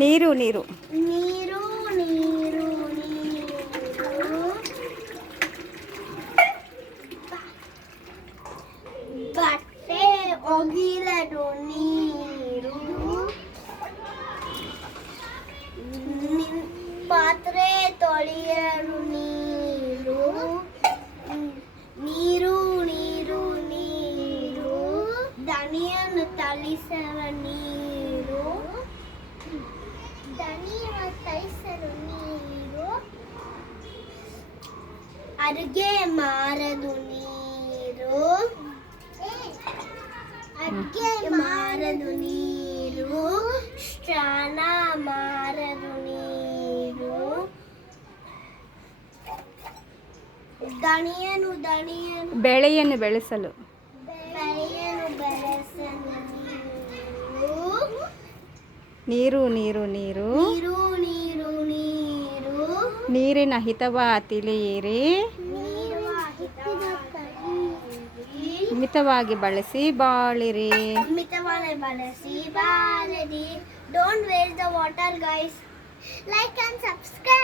ನೀರು ನೀರು ನೀರು ನೀರು ನೀರು ಬಟ್ಟೆ ಒಗಿರಲು ನೀರು ಪಾತ್ರೆ ತೊಳೆಯಲು ನೀರು ನೀರು ನೀರು ನೀರು ದಣಿಯನ್ನು ತಳಿಸಲು ನೀರು ದಣಿಯನ್ನು ತಳಿಸಲು ನೀರು ಅಡುಗೆ ಮಾರದು ನೀರು ಅಡುಗೆ ಮಾರದು ನೀರು ಸ್ನಾನ ಮಾರದು ನೀರು ದಣಿಯನ್ನು ಬೆಳೆಯನ್ನು ಬೆಳೆಸಲು ಬೆಳೆಯನ್ನು ಬೆಳೆಸಲು ನೀರು ನೀರು ನೀರು ನೀರು ನೀರು ನೀರು ನೀರಿನ ಹಿತವ ತಿಳಿಯಿರಿ ಮಿತವಾಗಿ ಬಳಸಿ ಬಾಳಿರಿ ಮಿತವಾಗಿ ಬಳಸಿ ಬಾಳಿರಿ. Don't waste the water, guys. Like and subscribe.